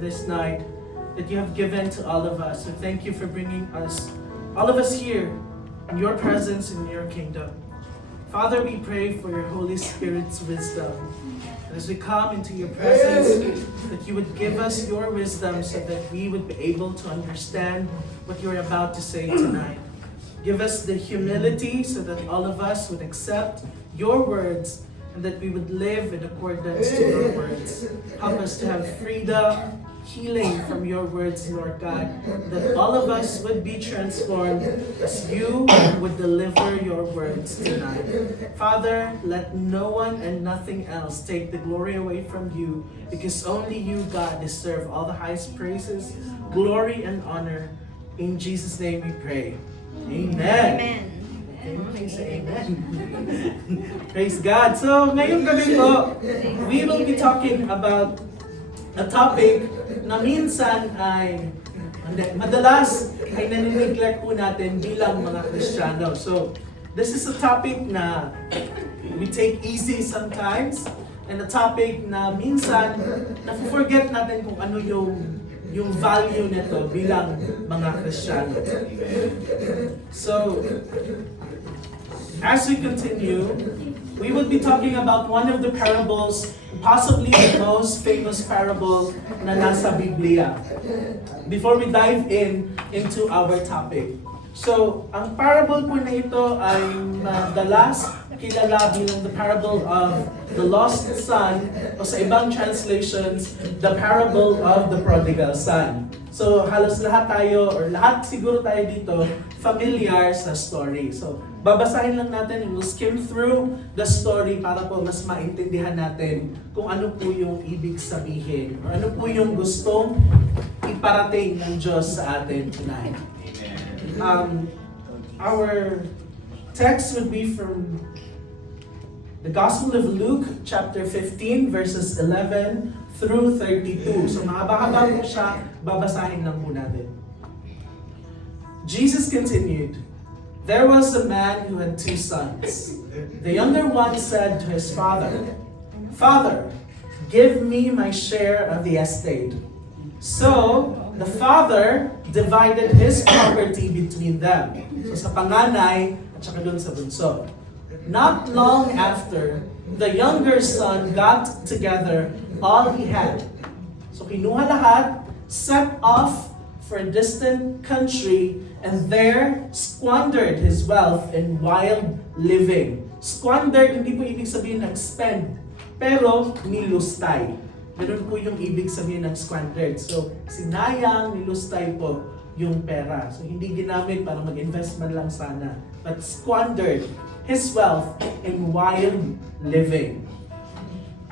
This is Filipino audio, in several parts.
this night that you have given to all of us. So thank you for bringing us, all of us here, in your presence in your kingdom. Father, we pray for your Holy Spirit's wisdom. And as we come into your presence, that you would give us your wisdom so that we would be able to understand what you're about to say tonight. Give us the humility so that all of us would accept your words and that we would live in accordance to your words. Help us to have freedom, healing from your words, Lord God, that all of us would be transformed as you would deliver your words tonight. Father, let no one and nothing else take the glory away from you, because only you, God, deserve all the highest praises, glory, and honor. In Jesus' name we pray. Amen. Okay, say amen. Praise God. So, ngayong gabi po, we will be talking about a topic na minsan ay, madalas ay nanineglect po natin bilang mga Kristiyano. So, this is a topic na we take easy sometimes, and a topic na minsan na-forget natin kung ano yung value nito bilang mga Kristiyano. So, as we continue, we will be talking about one of the parables, possibly the most famous parable na nasa Biblia. Before we dive into our topic. So, ang parable po na ito ay madalas kilala bilang the parable of the lost son, o sa ibang translations, the parable of the prodigal son. So, halos lahat tayo, or lahat siguro tayo dito, familiar sa story. So, babasahin lang natin, we'll skim through the story para po mas maintindihan natin kung ano po yung ibig sabihin, or ano po yung gustong iparating ng Diyos sa atin tonight. Our text would be from the Gospel of Luke, chapter 15, verses 11 through 32. So mahaba-haba po siya, babasahin lang po natin. Jesus continued, "There was a man who had 2 sons. The younger one said to his father, 'Father, give me my share of the estate.' So the father divided his property between them." So sa panganay at saka doon sa bunso. Not long after, the younger son got together all he had. So kinuha lahat, set off for a distant country, and there squandered his wealth in wild living. Squandered, hindi po ibig sabihin nag-spend, pero nilustay. Ganun po yung ibig sabihin ng squandered. So, sinayang, nilustay po yung pera. So, hindi ginamit para mag-investment lang sana, but squandered his wealth in wild living.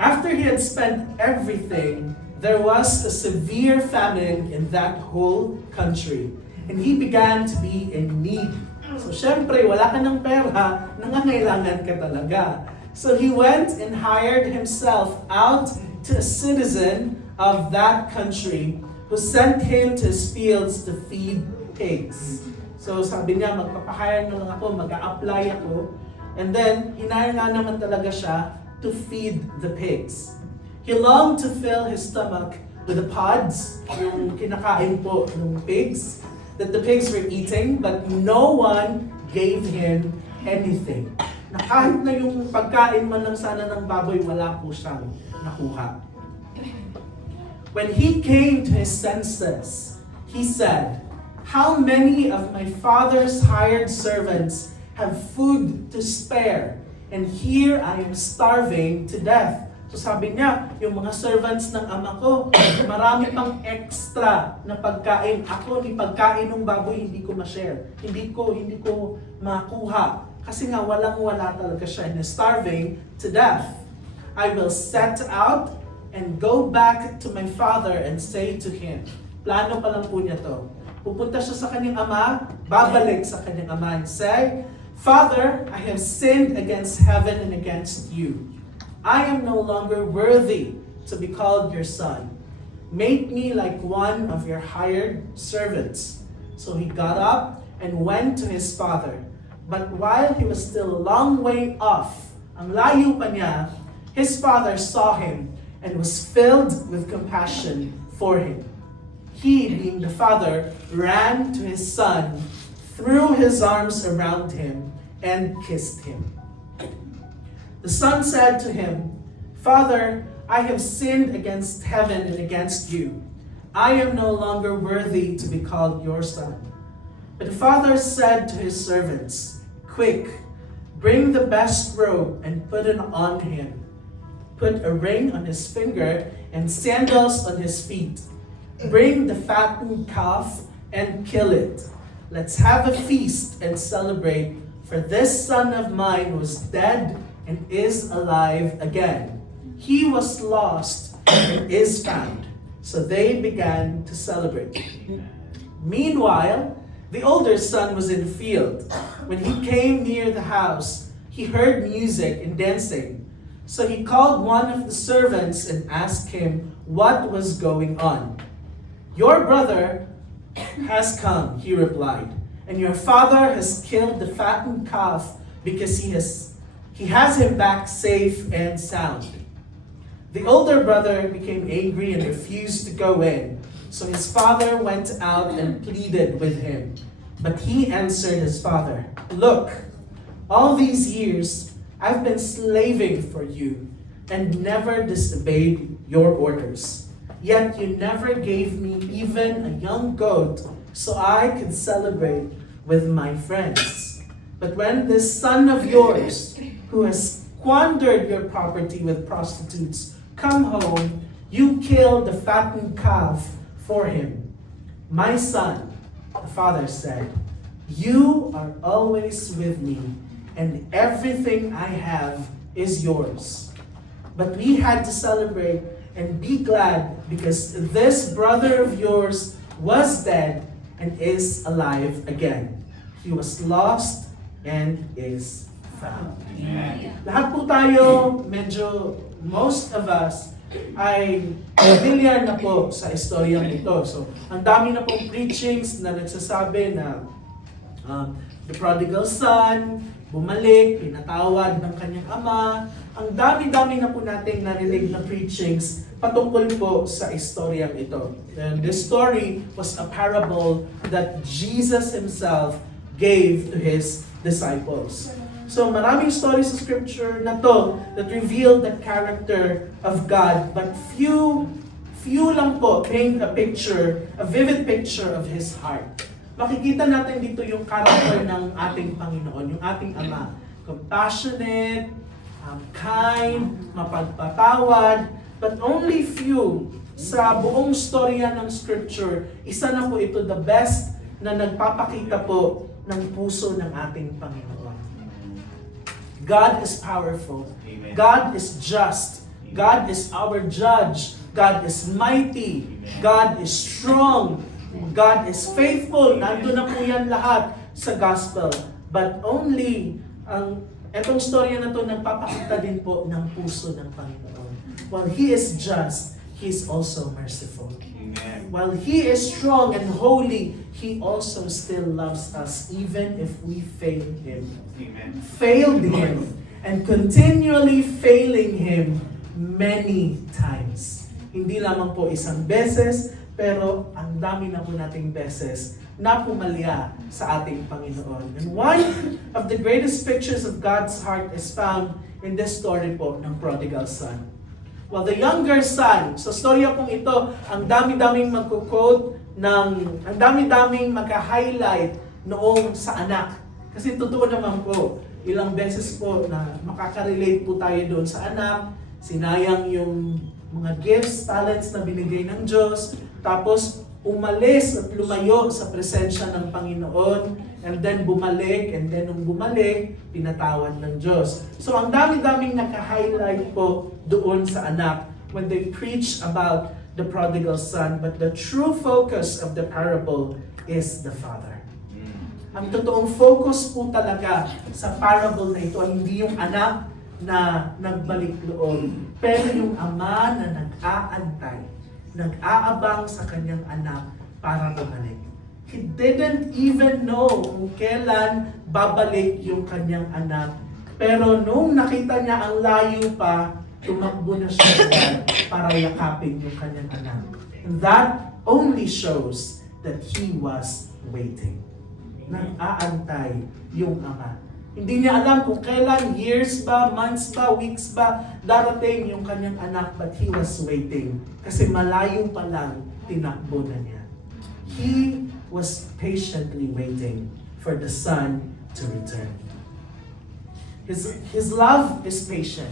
After he had spent everything, there was a severe famine in that whole country, and he began to be in need. So, syempre, wala ka ng pera, nangangailangan ka talaga. So, he went and hired himself out to a citizen of that country who sent him to his fields to feed pigs. So, sabi niya, magpapahire na lang ako, mag-a-apply ako. And then, hinire na naman talaga siya to feed the pigs. He longed to fill his stomach with the pods, yung kinakain po ng pigs, that the pigs were eating, but no one gave him anything. Na kahit na yung pagkain man lang sana ng baboy, wala po siyang nakuha. When he came to his senses, he said, "How many of my father's hired servants have food to spare, and here I am starving to death?" So sabi niya, yung mga servants ng ama ko, marami pang extra na pagkain. Ako, ni pagkain ng baboy, hindi ko ma-share. Hindi ko makuha. Kasi nga, walang-wala talaga siya. And starving to death. "I will set out and go back to my father and say to him," plano pa lang po niya to. Pupunta siya sa kanyang ama, babalik sa kanyang ama and say, "Father, I have sinned against heaven and against you. I am no longer worthy to be called your son. Make me like one of your hired servants." So he got up and went to his father. But while he was still a long way off, ang layo pa niya, his father saw him and was filled with compassion for him. He, being the father, ran to his son, threw his arms around him, and kissed him. The son said to him, "Father, I have sinned against heaven and against you. I am no longer worthy to be called your son." But the father said to his servants, "Quick, bring the best robe and put it on him. Put a ring on his finger and sandals on his feet. Bring the fattened calf and kill it. Let's have a feast and celebrate, for this son of mine was dead and is alive again. He was lost and is found." So they began to celebrate. Meanwhile, the older son was in the field. When he came near the house, he heard music and dancing. So he called one of the servants and asked him what was going on. "Your brother has come," he replied, "and your father has killed the fattened calf because he has him back safe and sound." The older brother became angry and refused to go in. So his father went out and pleaded with him. But he answered his father, "Look, all these years I've been slaving for you and never disobeyed your orders. Yet you never gave me even a young goat so I could celebrate with my friends. But when this son of yours, who has squandered your property with prostitutes, come home, you killed the fattened calf for him." "My son," the father said, "you are always with me, and everything I have is yours. But we had to celebrate and be glad because this brother of yours was dead and is alive again. He was lost and is found." Amen. Lahat po tayo, most of us, ay familiar na po sa istoryang ito. So, ang dami na pong preachings na nagsasabi na the prodigal son, bumalik, pinatawad ng kanyang ama. Ang dami-dami na po nating narinig na preachings patungkol po sa istoryang ito. And this story was a parable that Jesus himself gave to his disciples. So maraming stories sa scripture na to that reveal the character of God, but few lang po paint a picture, a vivid picture of His heart. Makikita natin dito yung character ng ating Panginoon, yung ating Ama. Compassionate, kind, mapagpatawad, but only few sa buong storya ng scripture, isa na po ito the best na nagpapakita po ng puso ng ating Panginoon. God is powerful. Amen. God is just. God is our judge. God is mighty. Amen. God is strong. God is faithful. Nandun na po yan lahat sa gospel. But only, etong storya na to nagpapakita din po ng puso ng Panginoon. While He is just, He is also merciful. Amen. While He is strong and holy, He also still loves us even if we fail Him. Amen. Failed Him and continually failing Him many times. Hindi lamang po isang beses, pero ang dami na po nating beses na pumalya sa ating Panginoon. And one of the greatest pictures of God's heart is found in this story po ng prodigal son. Well, the younger son, sa storya pong ito, ang dami-daming magko-quote ang dami-daming magka-highlight noong sa anak. Kasi totoo naman po, ilang beses po na makaka-relate po tayo doon sa anak, sinayang yung mga gifts, talents na binigay ng Diyos, tapos umalis at lumayo sa presensya ng Panginoon, and then bumalik, and then nung bumalik, pinatawad ng Diyos. So ang dami-daming naka-highlight po doon sa anak when they preach about the prodigal son, but the true focus of the parable is the father. Ang totoong focus po talaga sa parable na ito ay hindi yung anak na nagbalik loob, pero yung ama na nag-aantay, nag-aabang sa kanyang anak para bumalik. He didn't even know kung kailan babalik yung kanyang anak. Pero nung nakita niya ang layo pa, tumakbo na siya para yakapin yung kanyang anak. That only shows that He was waiting. Nag-aantay yung Ama. Hindi niya alam kung kailan, years ba, months ba, weeks ba, darating yung kanyang anak, but He was waiting. Kasi malayo pa lang, tinakbo na niya. He was patiently waiting for the Son to return. His love is patient.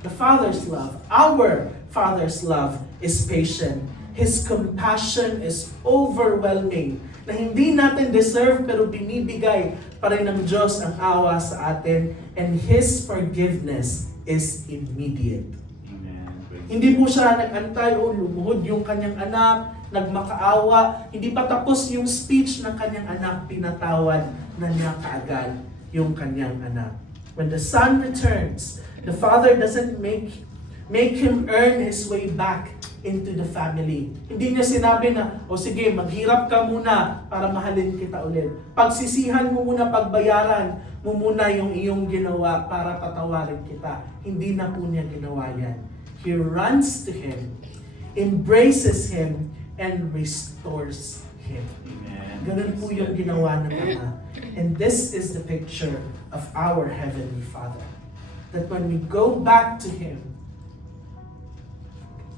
The Father's love, our Father's love is patient. His compassion is overwhelming. Na hindi natin deserve pero binibigay pa rin ng Diyos ang awa sa atin, and His forgiveness is immediate. Amen. Hindi po siya nag-antay o lumuhod yung kanyang anak, nagmakaawa, hindi pa tapos yung speech ng kanyang anak, pinatawad na niya kaagad yung kanyang anak. When the Son returns, the Father doesn't make Him earn His way back into the family. Hindi niya sinabi na, o sige, maghirap ka muna para mahalin kita ulit. Pagsisihan mo muna, pagbayaran mo muna yung iyong ginawa para patawarin kita. Hindi na po niya ginawa yan. He runs to Him, embraces Him, and restores Him. Amen. Ganun po yung ginawa ng Ama. And this is the picture of our Heavenly Father. That when we go back to Him,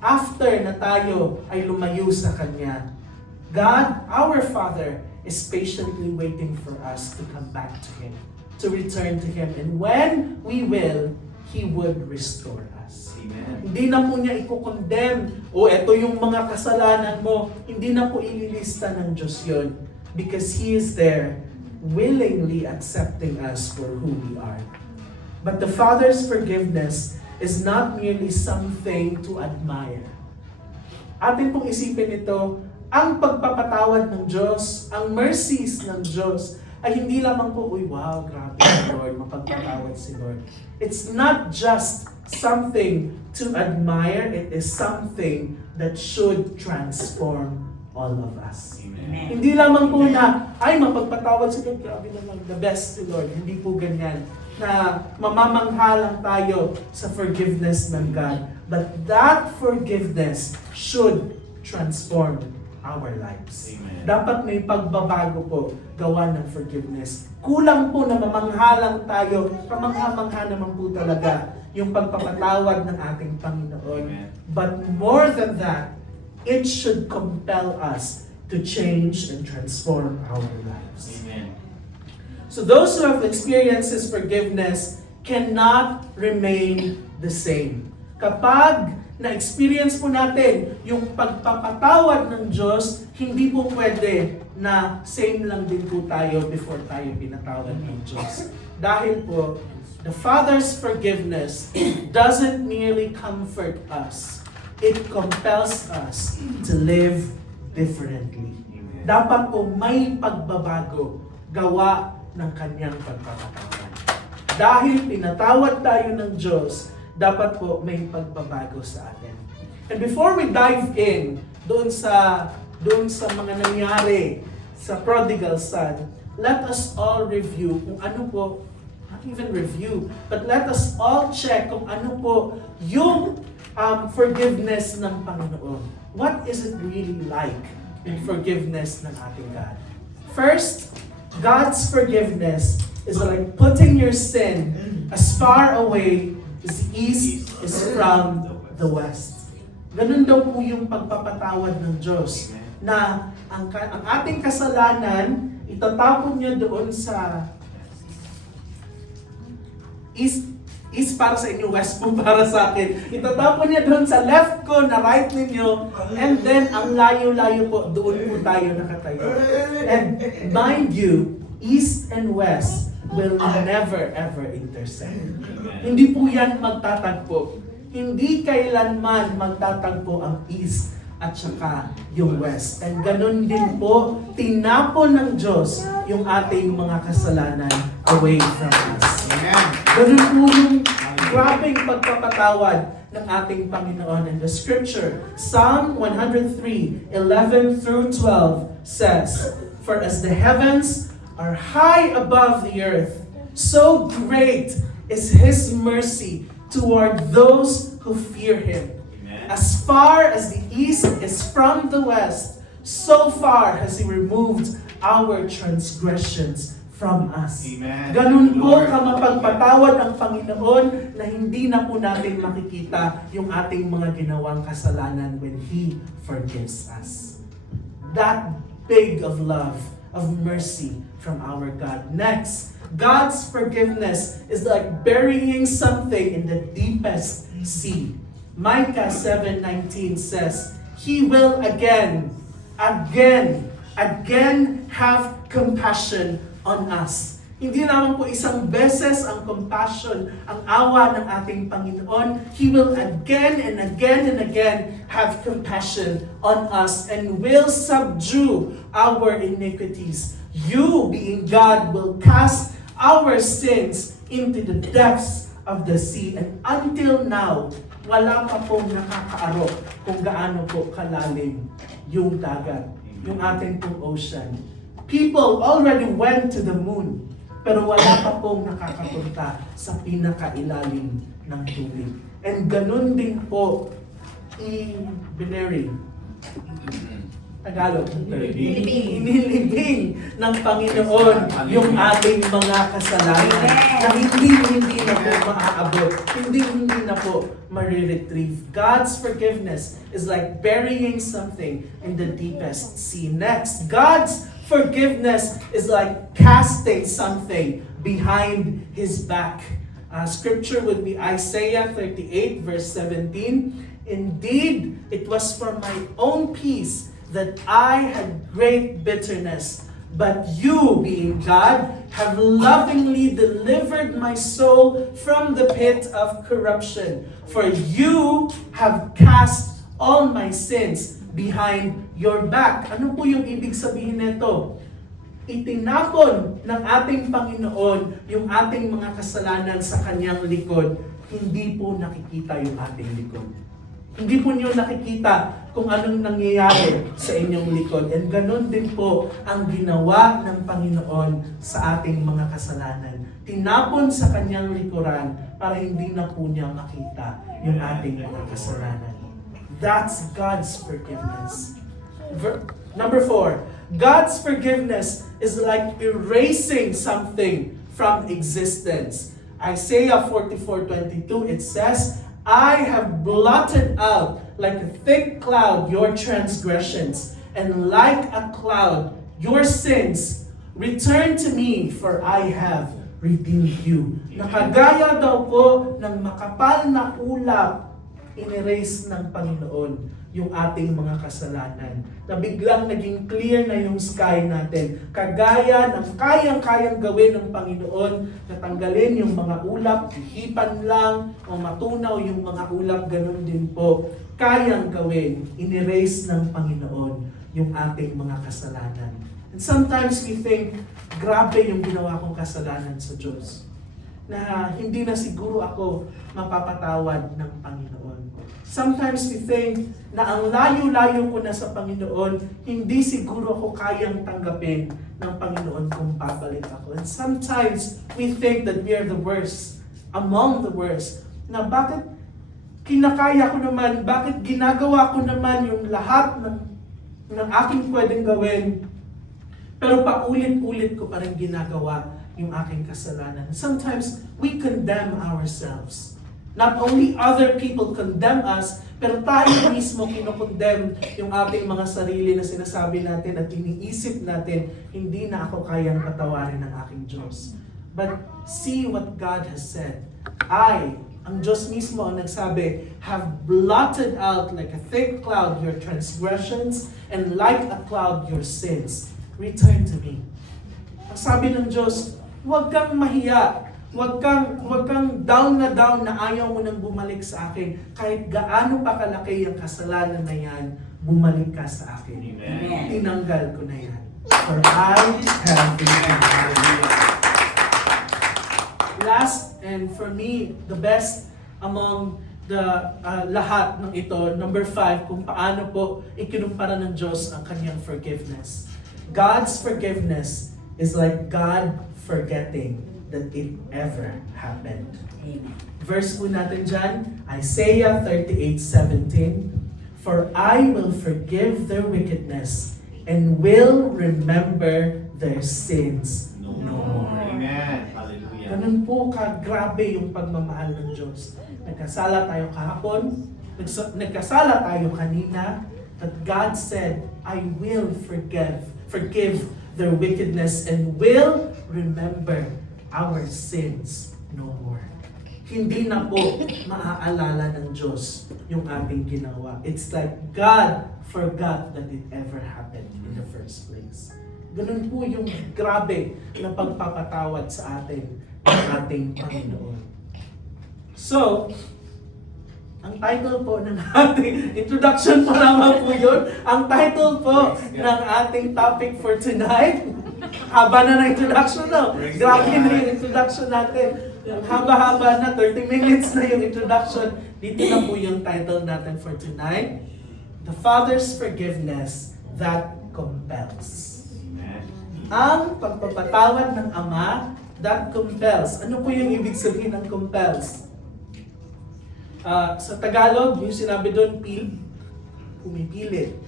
after na tayo ay lumayo sa Kanya, God, our Father, is patiently waiting for us to come back to Him, to return to Him. And when we will, He would restore us. Amen. Hindi na po niya i-condemn, o eto yung mga kasalanan mo, hindi na po ililista ng Diyos yun. Because He is there, willingly accepting us for who we are. But the Father's forgiveness is not merely something to admire. Atin pong isipin ito, ang pagpapatawad ng Diyos, ang mercies ng Diyos, ay hindi lamang po, uy, wow, grabe si Lord, mapagpatawad si Lord. It's not just something to admire, it is something that should transform all of us. Amen. Hindi lamang po na, ay, mapagpatawad si Lord, grabe naman, the best si Lord. Hindi po ganyan na mamamanghalang tayo sa forgiveness ng God. But that forgiveness should transform our lives. Amen. Dapat may pagbabago po gawa ng forgiveness. Kulang po na mamanghalang tayo, pamangha-mangha naman po talaga yung pagpapatawad ng ating Panginoon. Amen. But more than that, it should compel us to change and transform our lives. Amen. So those who have experienced His forgiveness cannot remain the same. Kapag na-experience po natin yung pagpapatawad ng Diyos, hindi po pwede na same lang din po tayo before tayo pinatawad ng Diyos. Dahil po, the Father's forgiveness doesn't merely comfort us. It compels us to live differently. Amen. Dapat po may pagbabago gawa ng kanyang pagpapatawad. Dahil pinatawad tayo ng Diyos, dapat po may pagbabago sa atin. And before we dive in doon sa mga nangyari sa prodigal son, let us all review kung ano po, not even review, but let us all check kung ano po yung forgiveness ng Panginoon. What is it really like in forgiveness ng ating God? First, God's forgiveness is like putting your sin as far away as the east is from the west. Ganun daw po yung pagpapatawad ng Diyos, na ang ating kasalanan, itatapon niya doon sa east para sa inyo, west po para sa akin. Itatapon niya doon sa left ko, na right ninyo, and then ang layo-layo po, doon po tayo nakatayo. And mind you, east and west will never ever intersect. Hindi po yan magtatagpo. Hindi kailanman magtatagpo ang east at saka yung west. And ganun din po, tinapon ng Diyos yung ating mga kasalanan away from us. Amen. Ganun po yung grabing pagpapatawad ng ating Panginoon. In the scripture, Psalm 103:11 through 12 says, "For as the heavens are high above the earth, so great is His mercy toward those who fear Him. As far as the east is from the west, so far has He removed our transgressions from us. Amen. Ganun po Lord. kamapagpatawad ang Panginoon na hindi na po natin makikita yung ating mga ginawang kasalanan when He forgives us. That big of love, of mercy from our God. Next, God's forgiveness is like burying something in the deepest sea. Micah 7:19 says, He will again have compassion on us. Hindi lamang po isang beses ang compassion, ang awa ng ating Panginoon. He will again and again have compassion on us and will subdue our iniquities. You, being God, will cast our sins into the depths of the sea. And until now, wala pa pong nakakaarok kung gaano po kalalim yung dagat, yung ating pong ocean. People already went to the moon, pero wala pa pong nakakapunta sa pinakailalim ng tubig. And ganun din po i-binary. Tagalog. Inilibing ng Panginoon yung ating mga kasalanan na hindi na po maaabot, hindi na po mariretrieve. God's forgiveness is like burying something in the deepest sea. Next, God's forgiveness is like casting something behind His back. Scripture would be Isaiah 38 verse 17. Indeed, it was for my own peace that I had great bitterness, but you, being God, have lovingly delivered my soul from the pit of corruption. For you have cast all my sins behind your back. Ano po yung ibig sabihin nito? Itinapon ng ating Panginoon yung ating mga kasalanan sa kanyang likod. Hindi po nakikita yung ating likod. Hindi po niyo nakikita kung anong nangyayari sa inyong likod. And ganun din po ang ginawa ng Panginoon sa ating mga kasalanan. Tinapon sa kanyang likuran para hindi na po niya makita yung ating mga kasalanan. That's God's forgiveness. Number 4, God's forgiveness is like erasing something from existence. Isaiah 44:22, it says, I have blotted out like a thick cloud your transgressions, and like a cloud your sins. Return to me, for I have redeemed you. Nakagaya daw po ng makapal na ulap, in-erase ng Panginoon yung ating mga kasalanan. Na biglang naging clear na yung sky natin. Kagaya ng kayang-kayang gawin ng Panginoon, natanggalin yung mga ulap, ihipan lang, o matunaw yung mga ulap, ganun din po. Kayang gawin, in-erase ng Panginoon yung ating mga kasalanan. And sometimes we think, grabe yung ginawa kong kasalanan sa Diyos. Na hindi na siguro ako mapapatawad ng Panginoon. Sometimes we think na ang layo-layo ko na sa Panginoon, hindi siguro ako kayang tanggapin ng Panginoon kung babalik ako. And sometimes we think that we are the worst, among the worst. Na bakit kinakaya ko naman, bakit ginagawa ko naman yung lahat ng aking pwedeng gawin, pero paulit-ulit ko pa rin ginagawa yung aking kasalanan. Sometimes we condemn ourselves. Not only other people condemn us, pero tayo mismo kinokondemn yung ating mga sarili na sinasabi natin at iniisip natin, hindi na ako kayang patawarin ng aking Diyos. But see what God has said. Ang Diyos mismo ang nagsabi, have blotted out like a thick cloud your transgressions, and like a cloud your sins. Return to me. Ang sabi ng Diyos, huwag kang mahiya. Huwag kang down na ayaw mo nang bumalik sa akin. Kahit gaano pa kalaki ang kasalanan na yan, bumalik ka sa akin. Amen. Tinanggal ko na yan. For I have forgiven. Last, and for me, the best among the lahat ng ito, number 5, kung paano po ikinumpara ng Diyos ang kanyang forgiveness. God's forgiveness is like God forgetting that it ever happened. Amen. Verse po natin dyan, Isaiah 38:17, "For I will forgive their wickedness and will remember their sins no more." Amen. Hallelujah. Ganun po kagrabe yung pagmamahal ng Diyos. Nagkasala tayo kahapon, nagkasala tayo kanina, but God said, I will forgive their wickedness and will remember our sins no more. Hindi na po maaalala ng Diyos yung ating ginawa. It's like God forgot that it ever happened in the first place. Ganun po yung grabe na pagpapatawad sa atin ng ating Panginoon. So, ang title po ng ating introduction pa naman po yun. Ang title po ng ating topic for tonight, haba na ng introduction, no? Grabe na yung introduction natin. Ang haba-haba na, 30 minutes na yung introduction. Dito na po yung title natin for tonight. The Father's Forgiveness That Compels. Ang pagpapatawad ng Ama that compels. Ano po yung ibig sabihin ng compels? Sa Tagalog, yung sinabi doon, pumipilit.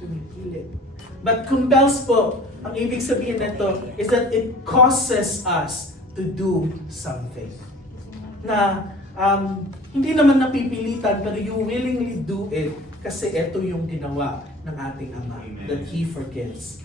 Pumipilit. But compels po, ang ibig sabihin nito is that it causes us to do something. Na hindi naman napipilitan, pero you willingly do it kasi ito yung ginawa ng ating Ama, that He forgives.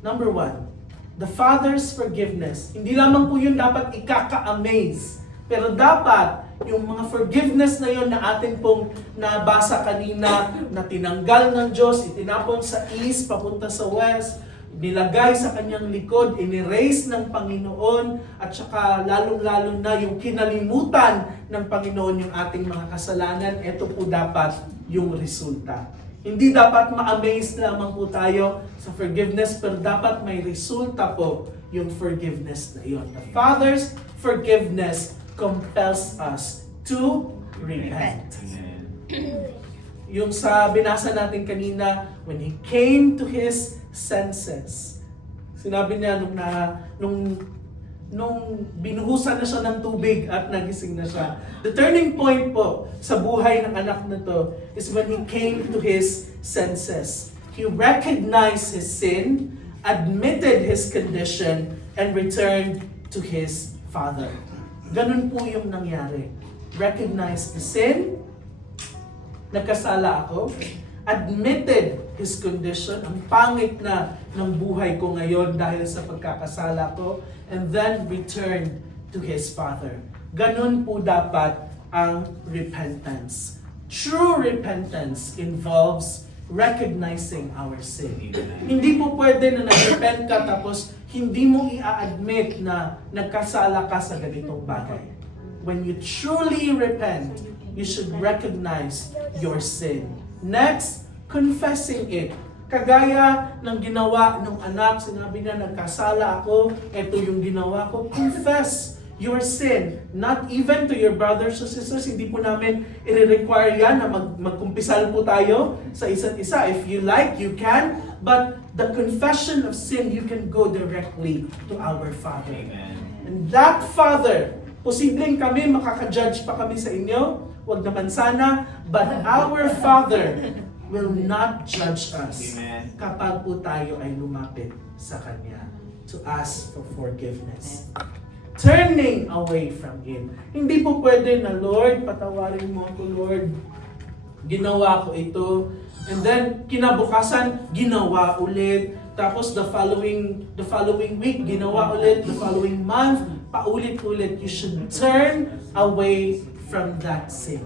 Number 1, the Father's forgiveness. Hindi lamang po yun dapat ikaka-amaze, pero dapat yung mga forgiveness na yun na atin pong nabasa kanina, na tinanggal ng Diyos, itinapon sa east, papunta sa west, nilagay sa kanyang likod, inirase ng Panginoon, at saka lalong-lalo na yung kinalimutan ng Panginoon yung ating mga kasalanan, ito po dapat yung resulta. Hindi dapat ma-amaze lamang po tayo sa forgiveness, pero dapat may resulta po yung forgiveness na iyon. The Father's forgiveness compels us to repent. Yung sa binasa natin kanina, when He came to His senses, sinabi niya nung binuhusan na siya ng tubig at nagising na siya. The turning point po sa buhay ng anak na to is when he came to his senses. He recognized his sin, admitted his condition, and returned to his father. Ganun po yung nangyari. Recognize the sin, nagkasala ako, admitted his condition, ang pangit na ng buhay ko ngayon dahil sa pagkakasala ko, and then return to his Father. Ganun po dapat ang repentance. True repentance involves recognizing our sin. Hindi po pwede na nag-repent ka tapos hindi mo i-admit na nagkasala ka sa ganitong bagay. When you truly repent, you should recognize your sin. Next, confessing it. Kagaya ng ginawa ng anak, sinabi niya, nagkasala ako, ito yung ginawa ko. Confess your sin. Not even to your brothers or sisters. Hindi po namin i-require yan na magkumpisal po tayo sa isa't isa. If you like, you can. But the confession of sin, you can go directly to our Father. Amen. And that Father, posibleng kami, makaka-judge pa kami sa inyo. Huwag naman sana. But our Father will not judge us. Amen. Kapag po tayo ay lumapit sa Kanya to ask for forgiveness. Turning away from Him. Hindi po pwede na, Lord, patawarin mo ako, Lord. Ginawa ko ito. And then, kinabukasan, ginawa ulit. Tapos the following week, ginawa ulit. The following month, paulit-ulit. You should turn away from that sin.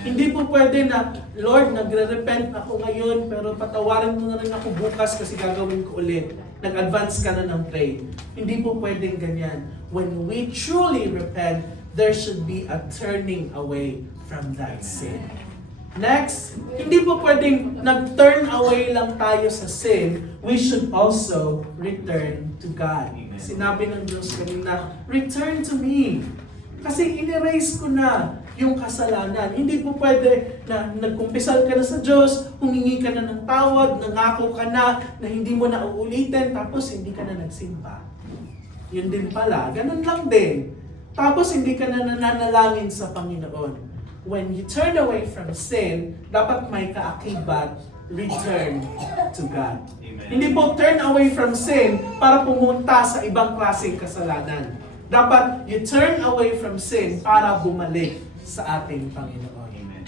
Hindi po pwede na, Lord, nagre-repent ako ngayon, pero patawarin mo na rin ako bukas kasi gagawin ko ulit. Nag-advance ka na ng pray. Hindi po pwedeng ganyan. When we truly repent, there should be a turning away from that sin. Next, hindi po pwedeng nag-turn away lang tayo sa sin. We should also return to God. Sinabi ng Diyos kanina, return to me. Kasi in-erase ko na yung kasalanan. Hindi po pwede na nagkumpisal ka na sa Diyos, humingi ka na ng tawad, nangako ka na hindi mo na uulitin, tapos hindi ka na nagsimba. Yun din pala, ganun lang din. Tapos hindi ka na nananalangin sa Panginoon. When you turn away from sin, dapat may kaakibat, return to God. Amen. Hindi po turn away from sin para pumunta sa ibang klaseng kasalanan. Dapat you turn away from sin para bumalik sa ating Panginoon. Amen.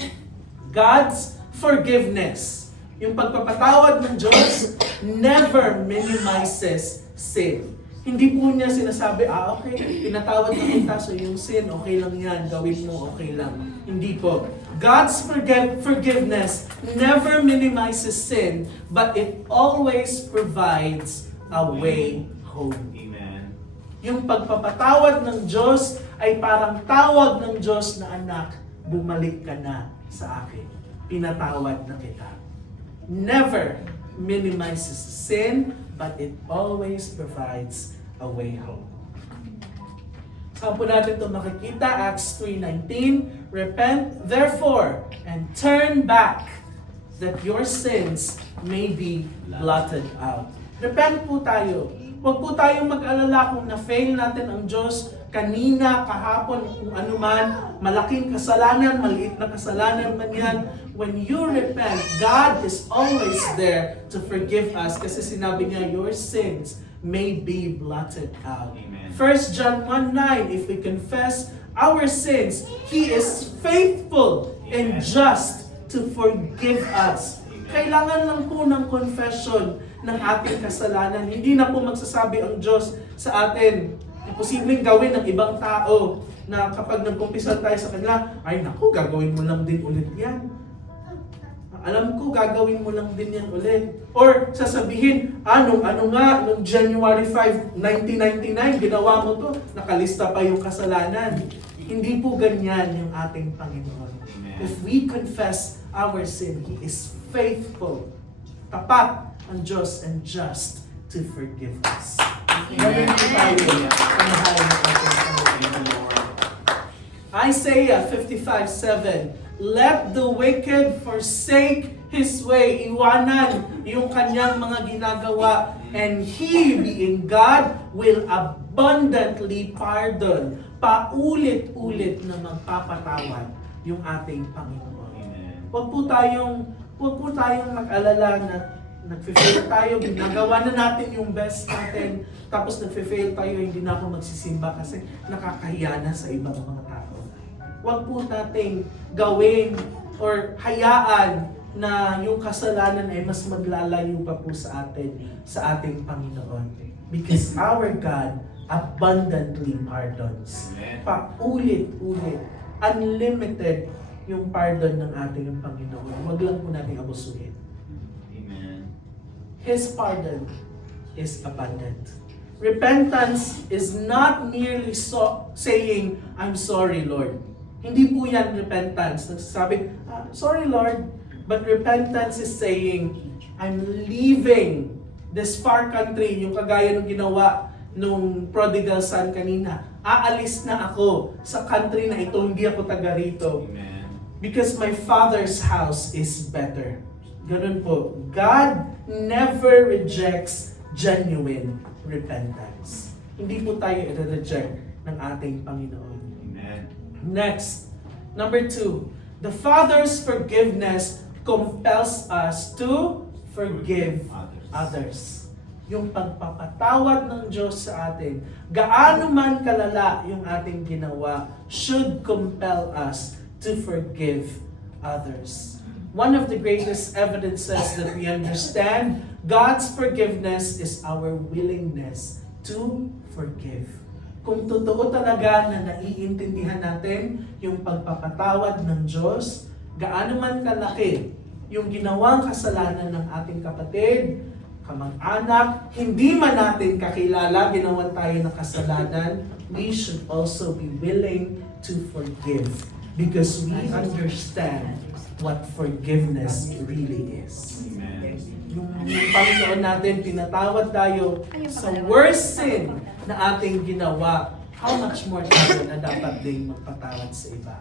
God's forgiveness, yung pagpapatawad ng Diyos, never minimizes sin. Hindi po niya sinasabi, okay, pinatawad na kita, so yung sin, okay lang yan, gawin mo, okay lang. Hindi po. God's forgiveness never minimizes sin, but it always provides a way home. Amen. Yung pagpapatawad ng Diyos ay parang tawag ng Diyos na anak, bumalik ka na sa akin. Pinatawad na kita. Never minimizes sin, but it always provides a way home. Saan po natin ito makikita? Acts 3:19, repent therefore and turn back that your sins may be blotted out. Repent po tayo. Huwag po tayong mag-alala kung na-fail natin ang Diyos kanina, kahapon, kung ano man, malaking kasalanan, maliit na kasalanan man yan. When you repent, God is always there to forgive us kasi sinabi niya, your sins may be blotted out. Amen. 1 John 1:9, if we confess our sins, He is faithful and just to forgive us. Kailangan lang po ng confession ng ating kasalanan. Hindi na po magsasabi ang Diyos sa atin. Posibleng gawin ng ibang tao na kapag nagkumpisal tayo sa kanila, ay naku, gagawin mo lang din ulit yan. Alam ko, gagawin mo lang din yan ulit. Or sasabihin, nung January 5, 1999, ginawa mo to, nakalista pa yung kasalanan. Hindi po ganyan yung ating Panginoon. Amen. If we confess our sin, He is faithful, tapat ang Diyos and just to forgive us. Ganun po tayo. Panahain ng ating Panginoon. Isaiah 55:7, let the wicked forsake his way. Iwanan yung kanyang mga ginagawa. And He, being God, will abundantly pardon. Paulit-ulit na magpapatawad yung ating Panginoon. Amen. Huwag po tayong mag-alala na nag-fail tayo, ginagawa na natin yung best natin, tapos nag-fail tayo, hindi na ako magsisimba kasi nakakahiya na sa ibang mga tao. Huwag po nating gawin or hayaan na yung kasalanan ay mas maglalayo pa po sa atin, sa ating Panginoon. Because our God abundantly pardons. Amen. Paulit-ulit, unlimited yung pardon ng ating Panginoon. Huwag lang po natin abusuhin. Amen. His pardon is abundant. Repentance is not merely saying, I'm sorry, Lord. Hindi po yan repentance. Nagsasabi, sorry, Lord. But repentance is saying, I'm leaving this far country, yung kagaya ng ginawa nung prodigal son kanina. Aalis na ako sa country na ito, hindi ako taga rito. Amen. Because my Father's house is better. Ganun po. God never rejects genuine repentance. Hindi po tayo i-reject ng ating Panginoon. Amen. Next, number 2. The Father's forgiveness compels us to forgive others. Yung pagpapatawad ng Diyos sa atin, gaano man kalala yung ating ginawa, should compel us to forgive others. One of the greatest evidences that we understand God's forgiveness is our willingness to forgive. Kung totoo talaga na naiintindihan natin yung pagpapatawad ng Diyos, gaano man kalaki yung ginawang kasalanan ng ating kapatid, kamag-anak, hindi man natin kakilala, ginawan tayo ng kasalanan, we should also be willing to forgive because we understand what forgiveness really is. Amen. Yung Panginoon natin, pinatawad tayo sa worst sin na ating ginawa, how much more tayo na dapat din magpatawad sa iba.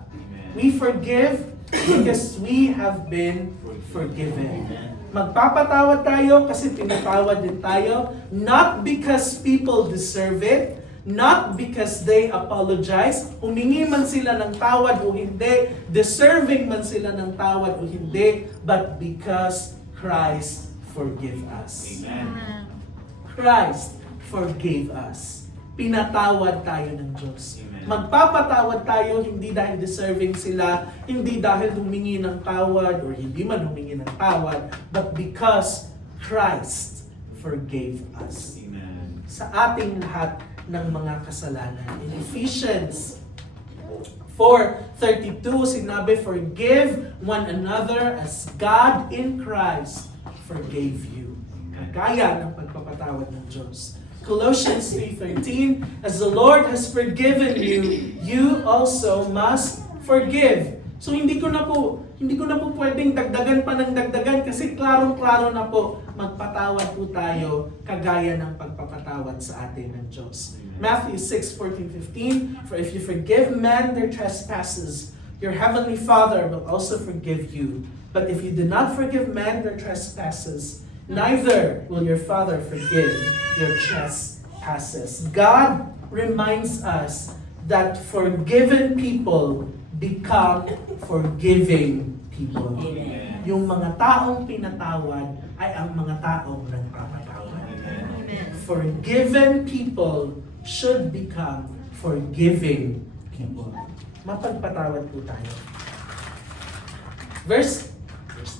We forgive because we have been forgiven. Magpapatawad tayo kasi pinatawad din tayo, not because people deserve it, not because they apologize, humingi man sila ng tawad o hindi, deserving man sila ng tawad o hindi, but because Christ forgive us. Amen. Christ forgave us. Pinatawad tayo ng Diyos. Amen. Magpapatawad tayo hindi dahil deserving sila, hindi dahil humingi ng tawad or hindi man humingi ng tawad, but because Christ forgave us Amen. sa ating lahat ng mga kasalanan. In Ephesians 4:32, sinabi, forgive one another as God in Christ forgave you. Kagaya ng pagpapatawad ng Diyos. Colossians 3:13, as the Lord has forgiven you, you also must forgive. So hindi ko na po pwedeng dagdagan pa ng dagdagan kasi klarong-klaro na po magpatawad po tayo kagaya ng pagpapatawad sa atin ng Diyos. Matthew 6:14-15, for if you forgive men their trespasses, your heavenly Father will also forgive you. But if you do not forgive men their trespasses, neither will your Father forgive your trespasses. God reminds us that forgiven people become forgiving people. Amen. Yung mga taong pinatawad ay ang mga taong nagpapatawad. Amen. Forgiven people should become forgiving people. Mapagpatawad po tayo. Verse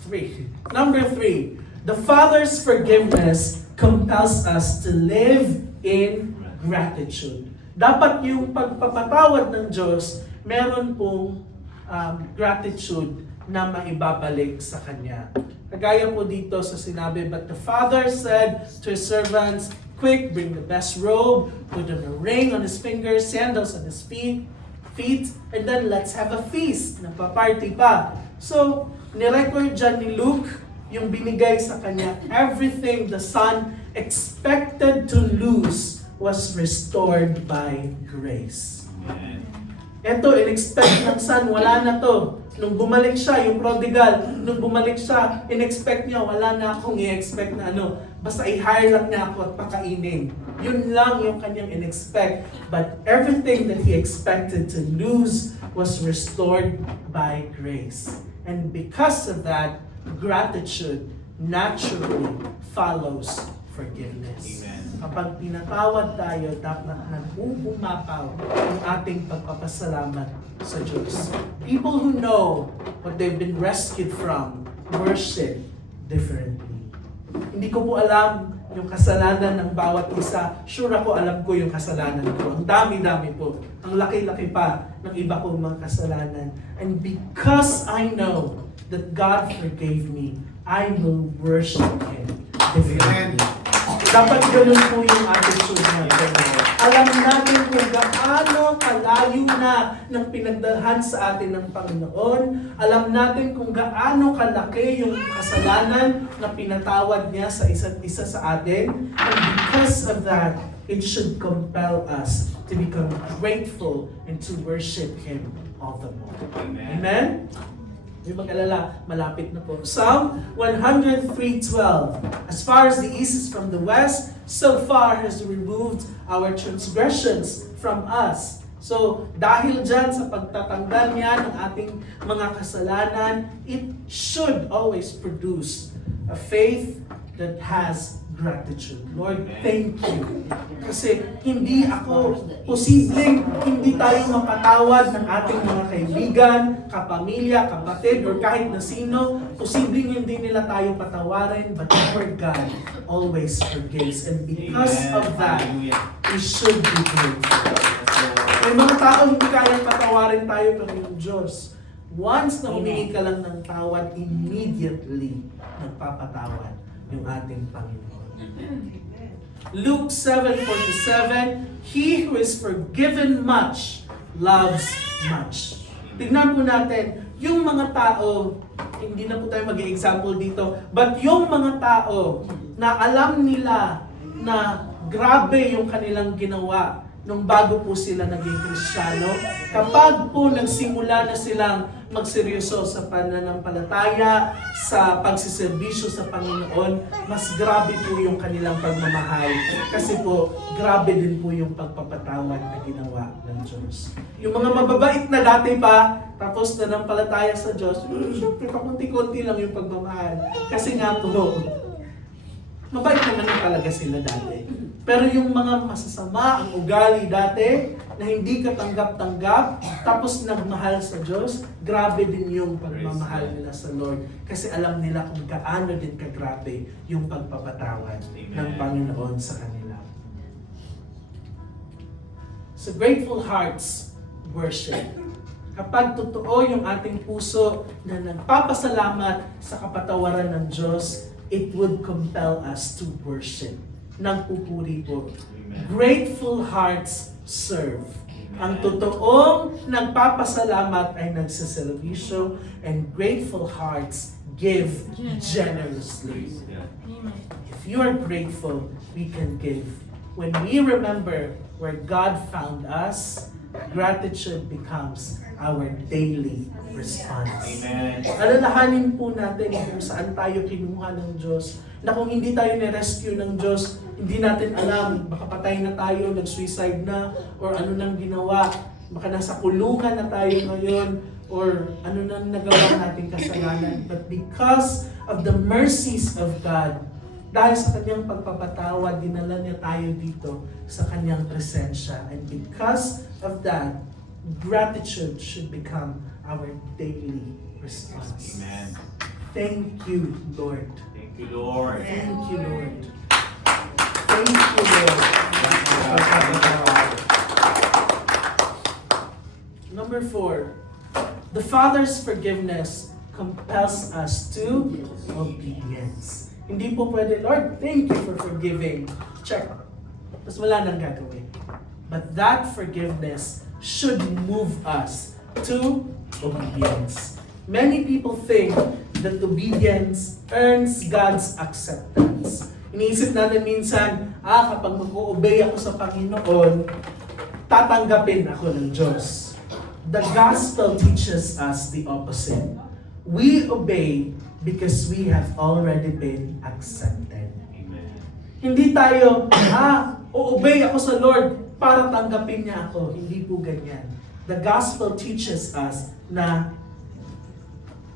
3. Number 3. The Father's forgiveness compels us to live in gratitude. Dapat yung pagpapatawad ng Diyos, meron pong gratitude na maibabalik sa Kanya. Kagaya po dito sa sinabi, but the Father said to His servants, quick, bring the best robe, put on a ring on his fingers, sandals on his feet, and then let's have a feast. Nagpa-party pa. So, nirecord dyan ni Luke yung binigay sa kanya. Everything the Son expected to lose was restored by grace. Amen. Ito, in-expect ng Son, wala na to. Nung bumalik siya, yung prodigal, nung bumalik siya, in-expect niya, wala na akong i-expect na ano, basta i-hire lang niya ako at pakainin. Yun lang yung kanyang in-expect. But everything that he expected to lose was restored by grace. And because of that, gratitude naturally follows forgiveness. Amen. Kapag pinatawad tayo, dapat nag-uumapaw ang ating pagpapasalamat sa Diyos. People who know what they've been rescued from worship differently. Hindi ko po alam yung kasalanan ng bawat isa. Sure ako alam ko yung kasalanan ko. Ang dami-dami po. Ang laki-laki pa ng iba kong mga kasalanan. And because I know that God forgave me, I will worship Him differently. Dapat ganun po yung attitude natin. Alam natin kung gaano kalayo na ng pinagdalhan sa atin ng Panginoon. Alam natin kung gaano kalaki yung kasalanan na pinatawad niya sa isa't isa sa atin. And because of that, it should compel us to become grateful and to worship Him all the more. Amen. Amen? Yung mag-alala, malapit na po. Psalm 103:12. As far as the east is from the west, so far has removed our transgressions from us. So, dahil dyan sa pagtatanggal niya ng ating mga kasalanan, it should always produce a faith that has gratitude. Lord, thank you. Kasi hindi posibleng hindi tayo mapatawad ng ating mga kaibigan, kapamilya, kapatid, or kahit na sino. Posibleng hindi nila tayo patawarin, but our God always forgives. And because of that, we should be grateful. May mga tao hindi kayang patawarin tayo, pero yung Diyos, once na humingi ka lang ng tawad, immediately nagpapatawad yung ating Panginoon. Luke 7:47, he who is forgiven much loves much. Tignan po natin, yung mga tao, hindi na po tayo mag-example dito, but yung mga tao na alam nila na grabe yung kanilang ginawa, nung bago po sila naging Kristiyano. Kapag po nagsimula na silang magseryoso sa pananampalataya, sa pagsiservisyo sa Panginoon, mas grabe po yung kanilang pagmamahal. Kasi po, grabe din po yung pagpapatawad na ginawa ng Diyos. Yung mga mababait na dati pa, tapos nanampalataya sa Diyos, syempre, pakunti-kunti lang yung pagmamahal. Kasi nga po, mabait naman na talaga sila dati. Pero yung mga masasama, ang ugali dati, na hindi katanggap-tanggap, tapos nagmahal sa Diyos, grabe din yung pagmamahal nila sa Lord. Kasi alam nila kung gaano din kagrabe yung pagpapatawad ng Panginoon sa kanila. So grateful hearts worship. Kapag totoo yung ating puso na nagpapasalamat sa kapatawaran ng Diyos, it would compel us to worship. Nagpupuri po. Grateful hearts serve. Ang totoong nagpapasalamat ay nagsaservisyo, and grateful hearts give generously. If you are grateful, we can give. When we remember where God found us, gratitude becomes our daily response. Amen. Alalahanin po natin kung saan tayo kinuha ng Diyos, na kung hindi tayo ni-rescue ng Diyos, hindi natin alam, baka patay na tayo, nag-suicide na, or ano nang ginawa, baka nasa kulungan na tayo ngayon, or ano nang nagawa nating kasalanan. But because of the mercies of God, dahil sa kanyang pagpapatawad, dinala niya tayo dito sa kanyang presensya. And because of that, gratitude should become our daily response. Amen. Thank you, Lord. Thank you, Lord. Thank you, Lord. Thank you, Lord. Number 4, the Father's forgiveness compels us to obedience. Hindi po pwede, Lord, thank you for forgiving. Check. Tapos wala nang gagawin. But that forgiveness should move us to obedience. Many people think that obedience earns God's acceptance. Iniisip natin minsan, kapag mag-o-obey ako sa Panginoon, tatanggapin ako ng Diyos. The gospel teaches us the opposite. We obey because we have already been accepted. Amen. Hindi tayo, o-obey ako sa Lord para tanggapin niya ako. Hindi po ganyan. The gospel teaches us na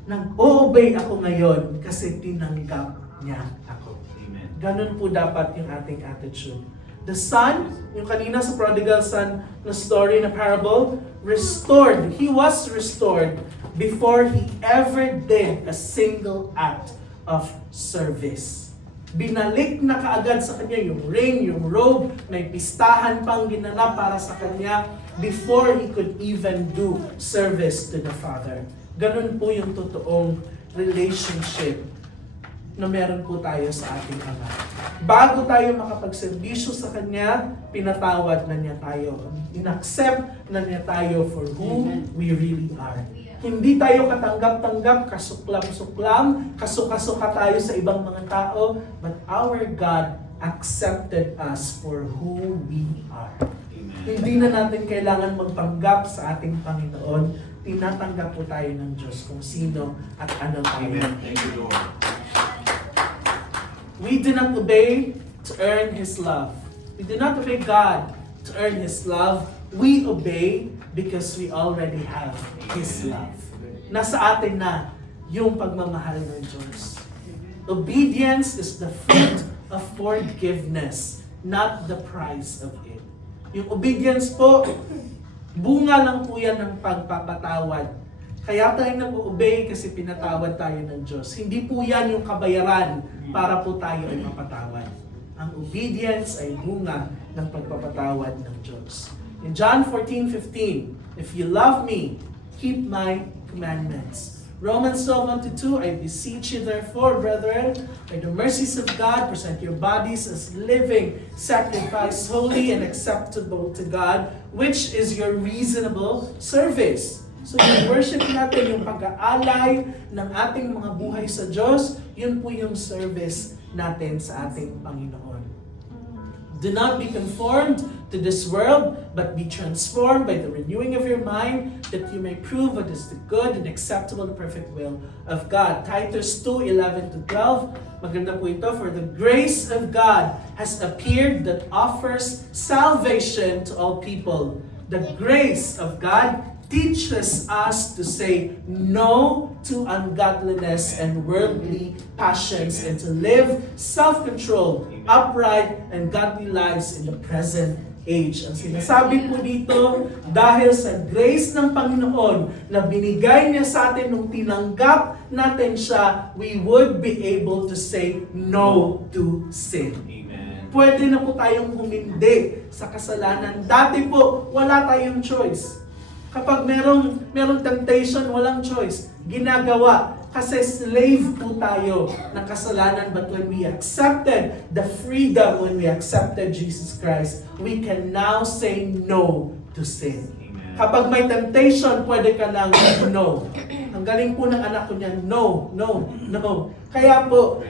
nag-o-obey ako ngayon kasi tinanggap niya ako. Amen. Ganun po dapat yung ating attitude. The son, yung kanina sa prodigal son na story, na parable, restored. He was restored before he ever did a single act of service. Binalik na kaagad sa kanya yung ring, yung robe, may pistahan pang ginanap para sa kanya before he could even do service to the Father. Ganun po yung totoong relationship na meron po tayo sa ating Ama. Bago tayo makapagserbisyo sa Kanya, pinatawad na niya tayo. In-accept na niya tayo for who we really are. Hindi tayo katanggap-tanggap, kasuklam-suklam, kasuka-suka tayo sa ibang mga tao, but our God accepted us for who we are. Amen. Hindi na natin kailangan magpanggap sa ating Panginoon. Tinatanggap po tayo ng Diyos kung sino at ano tayo. Amen. Thank you, Lord. We do not obey to earn His love. We do not obey God to earn His love. We obey because we already have His love. Nasa atin na yung pagmamahal ng Diyos. Obedience is the fruit of forgiveness, not the price of it. Yung obedience po, bunga lang po yan ng pagpapatawad. Kaya tayo nag-obey kasi pinatawad tayo ng Diyos. Hindi po yan yung kabayaran para po tayo ay mapatawad. Ang obedience ay bunga ng pagpapatawad ng Diyos. In John 14:15, if you love me, keep my commandments. Romans 12:1-2, I beseech you therefore, brethren, by the mercies of God, present your bodies as living sacrifice, holy and acceptable to God, which is your reasonable service. So yung worship natin, yung pag-aalay ng ating mga buhay sa Diyos, yun po yung service natin sa ating Panginoon. Do not be conformed to this world, but be transformed by the renewing of your mind, that you may prove what is the good and acceptable and perfect will of God. Titus 2:11-12. Maganda po ito. For the grace of God has appeared that offers salvation to all people. The grace of God teaches us to say no to ungodliness and worldly passions and to live self-controlled, upright, and godly lives in the present age. Ang sinasabi po dito, dahil sa grace ng Panginoon na binigay niya sa atin nung tinanggap natin siya, we would be able to say no to sin. Amen. Pwede na po tayong humindi sa kasalanan. Dati po, wala tayong choice. Kapag merong temptation, walang choice. Ginagawa. Kasi slave po tayo ng kasalanan. But when we accepted the freedom, when we accepted Jesus Christ, we can now say no to sin. Amen. Kapag may temptation, pwede ka lang no. Ang galing po ng anak ko niyan, no, no, no. Kaya po,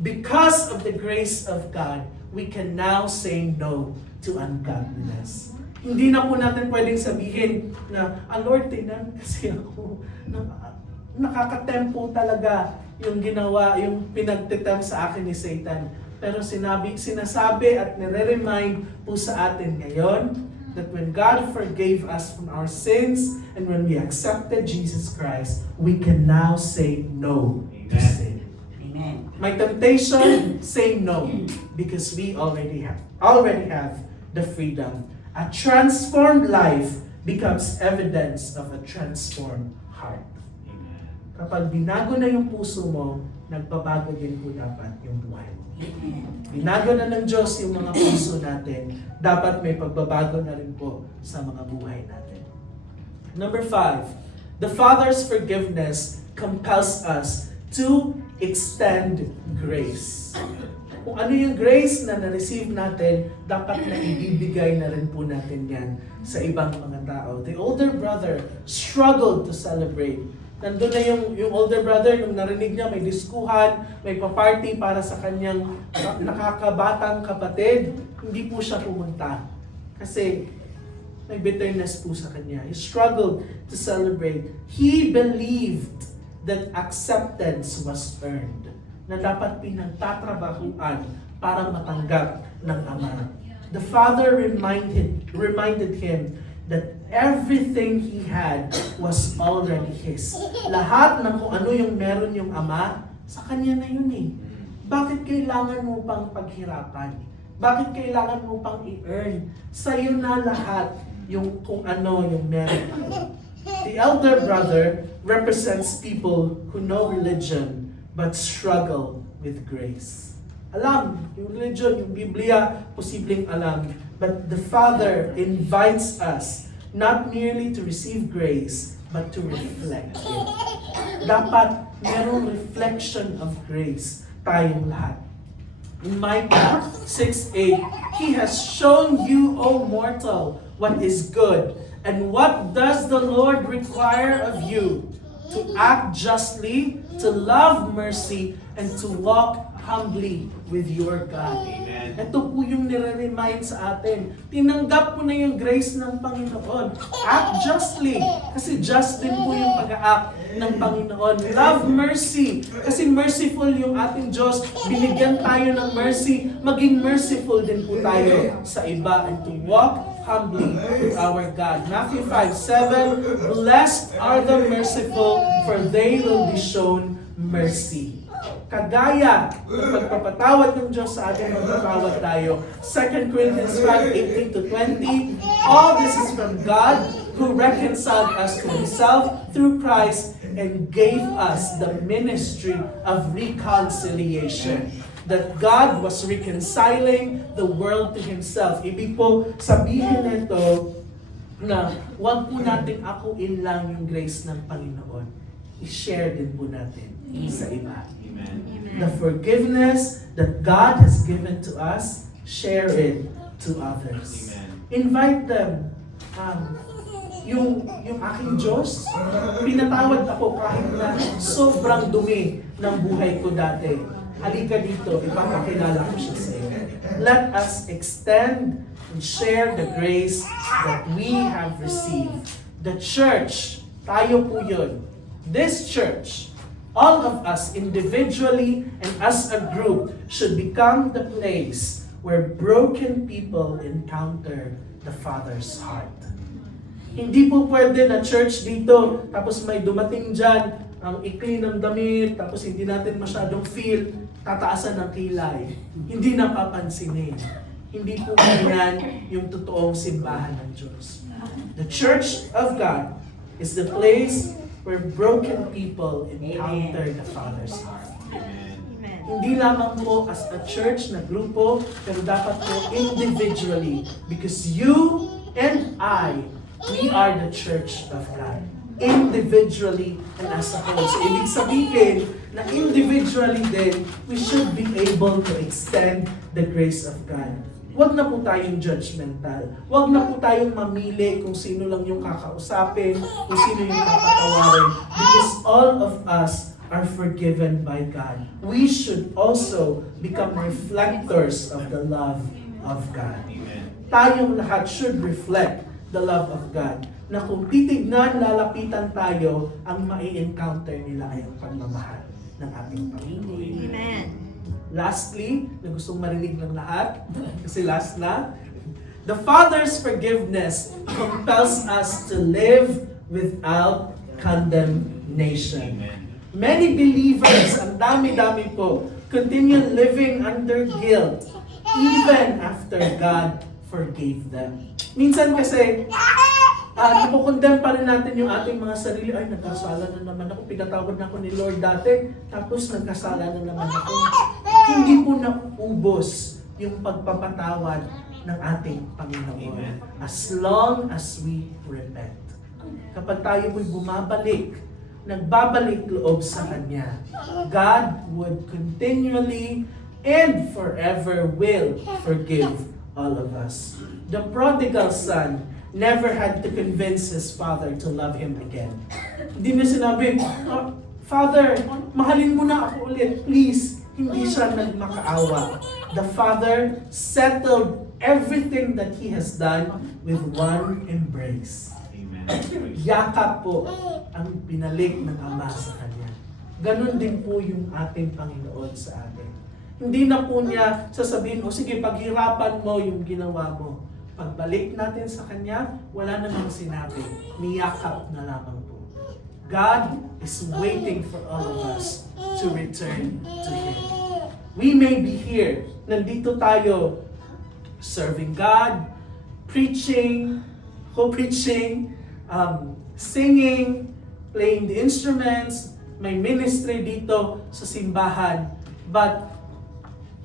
because of the grace of God, we can now say no to ungodliness. Hindi na po natin pwedeng sabihin na, Lord, tingnan kasi ako, nakakatempo talaga yung ginawa, yung pinagtitem sa akin ni Satan. Pero sinasabi at nire-remind po sa atin ngayon that when God forgave us from our sins and when we accepted Jesus Christ, we can now say no to sin. Amen. My temptation, say no, because we already have the freedom. A transformed life becomes evidence of a transformed heart. Amen. Kapag binago na yung puso mo, nagbabago din po dapat yung buhay mo. Binago na ng Diyos yung mga puso natin, dapat may pagbabago na rin po sa mga buhay natin. Number 5, the Father's forgiveness compels us to extend grace. Kung ano yung grace na na-receive natin, dapat na ibibigay na rin po natin yan sa ibang mga tao. The older brother struggled to celebrate. Nandun na yung older brother, nung narinig niya may diskuhan, may pa-party para sa kanyang nakakabatang kapatid, hindi po siya pumunta. Kasi may bitterness po sa kanya. He struggled to celebrate. He believed that acceptance was earned, na dapat pinagtatrabahuan para matanggap ng Ama. The Father reminded him that everything he had was already his. Lahat ng kung ano yung meron yung Ama, sa kanya na yun eh. Bakit kailangan mo pang paghirapan? Bakit kailangan mo pang i-earn? Sa'yo na lahat yung kung ano yung meron. The elder brother represents people who know religion but struggle with grace. Alam, yung religion, yung Biblia, posibleng alam. But the Father invites us not merely to receive grace, but to reflect it. Dapat merong reflection of grace tayong lahat. In Micah 6:8, He has shown you, O mortal, what is good. And what does the Lord require of you? To act justly, to love mercy, and to walk humbly with your God. Amen. Ito po yung nire-remind sa atin. Tinanggap mo na yung grace ng Panginoon. Act justly. Kasi just din po yung pag-act ng Panginoon. Love mercy. Kasi merciful yung ating Diyos. Binigyan tayo ng mercy. Maging merciful din po tayo sa iba. And to walk humbly with our God. Matthew 5:7, Blessed are the merciful, for they will be shown mercy. Kagaya ng pagpapatawad ng Diyos sa atin, magpapatawad tayo. 2 Corinthians 5:18-20, all this is from God, who reconciled us to Himself through Christ and gave us the ministry of reconciliation. That God was reconciling the world to Himself. Ibig po sabihin nito na huwag po natin akuin lang yung grace ng Panginoon. I-share din po natin sa iba. Amen. The forgiveness that God has given to us, share it to others. Amen. Invite them. Yung aking Diyos, pinatawad ako kahit na sobrang dumi ng buhay ko dati. halika dito, ipapakilala ko siya sa iyo. Let us extend and share the grace that we have received. The church, tayo po yun. This church, all of us individually and as a group should become the place where broken people encounter the Father's heart. Hindi po pwede na church dito, tapos may dumating dyan, ang ikli ng damit, tapos hindi natin masyadong feel, tataasan ng kilay. Hindi napapansinin. Hindi po ganyan yung totoong simbahan ng Diyos. The Church of God is the place where broken people encounter the Father's heart. Hindi lamang po as a church na grupo, pero dapat po individually. Because you and I, we are the Church of God. Individually and as a whole. So, ibig sabihin na individually din, we should be able to extend the grace of God. Huwag na po tayong judgmental. Huwag na po tayong mamili kung sino lang yung kakausapin, kung sino yung kapatawarin. Because all of us are forgiven by God. We should also become reflectors of the love of God. Tayong lahat should reflect the love of God. Na kung titignan, lalapitan tayo, ang mai-encounter nila ay ang pagmamahal ng ating Panginoon. Amen. Lastly, na gustong marinig ng lahat, kasi last na, the Father's forgiveness compels us to live without condemnation. Many believers, ang dami-dami po, continue living under guilt even after God forgave them. Minsan kasi, napukondem pa rin natin yung ating mga sarili. Ay, nagkasala na naman ako. Pinatawad na ako ni Lord dati. Tapos nagkasala na naman ako. Hindi po naubos yung pagpapatawad ng ating Panginoon. Amen. As long as we repent. Kapag tayo po'y bumabalik, nagbabalik loob sa Kanya, God would continually and forever will forgive all of us. The prodigal son never had to convince his father to love him again. Hindi niya sinabi, Father, mahalin mo na ako ulit, please. Hindi siya nagmakaawa. The father settled everything that he has done with one embrace. Yakap po ang pinalik ng Ama sa kanya. Ganon din po yung ating Panginoon sa atin. Hindi na po niya sasabihin, sige, paghirapan mo yung ginawa mo. Pagbalik natin sa Kanya, wala namang sinabi. Niyakap na lamang po. God is waiting for all of us to return to Him. We may be here. Nandito tayo serving God, preaching, co-preaching, singing, playing the instruments, may ministry dito sa simbahan. But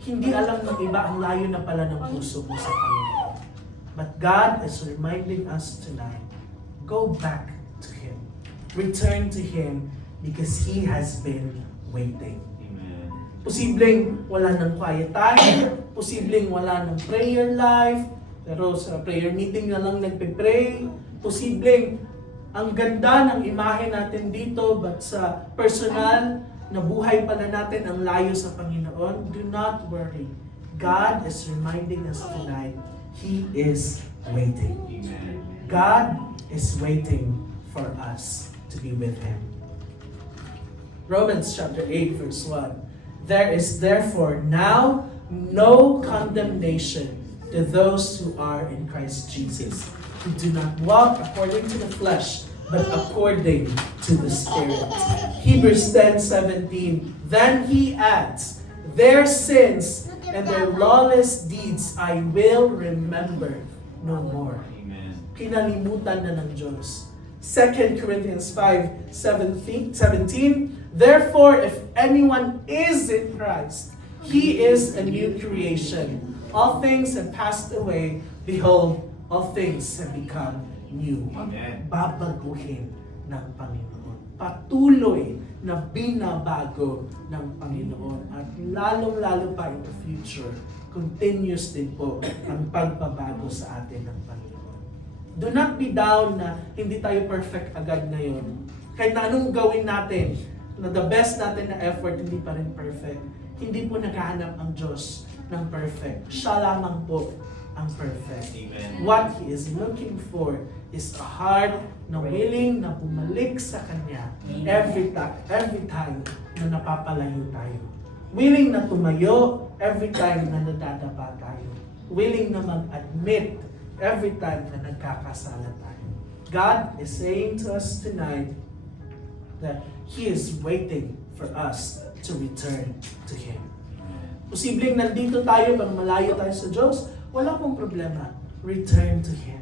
hindi alam ng iba ang layo na pala ng puso mo sa Panginoon. But God is reminding us tonight, go back to Him. Return to Him because He has been waiting. Amen. Posibleng wala ng quiet time, posibleng wala ng prayer life, pero sa prayer meeting na lang nagpe-pray, posibleng ang ganda ng imahe natin dito, but sa personal na buhay pala natin ang layo sa Panginoon. Do not worry. God is reminding us tonight, He is waiting. Amen. God is waiting for us to be with Him. Romans chapter 8 verse 1. There is therefore now no condemnation to those who are in Christ Jesus, who do not walk according to the flesh, but according to the Spirit. Hebrews 10:17. Then he adds, their sins and their lawless deeds I will remember no more. Amen. Kinalimutan na ng Diyos. 2 Corinthians 5:17. Therefore, if anyone is in Christ, he is a new creation. All things have passed away. Behold, all things have become new. Amen. Babaguhin ng Panginoon. Patuloy na binabago ng Panginoon. At lalong-lalo pa in the future, continuous din po ang pagbabago sa atin ng Panginoon. Do not be down na hindi tayo perfect agad ngayon. Kahit na anong gawin natin, na the best natin na effort, hindi pa rin perfect. hindi po naghahanap ang Diyos ng perfect. Siya lamang po ang perfect. Amen. What He is looking for is a heart na willing na bumalik sa Kanya every time na napapalayo tayo. Willing na tumayo every time na nadadapa tayo. Willing na mag-admit every time na nagkakasala tayo. God is saying to us tonight that He is waiting for us to return to Him. Posibleng nandito tayo, pag malayo tayo sa Diyos, wala pong problema. Return to Him.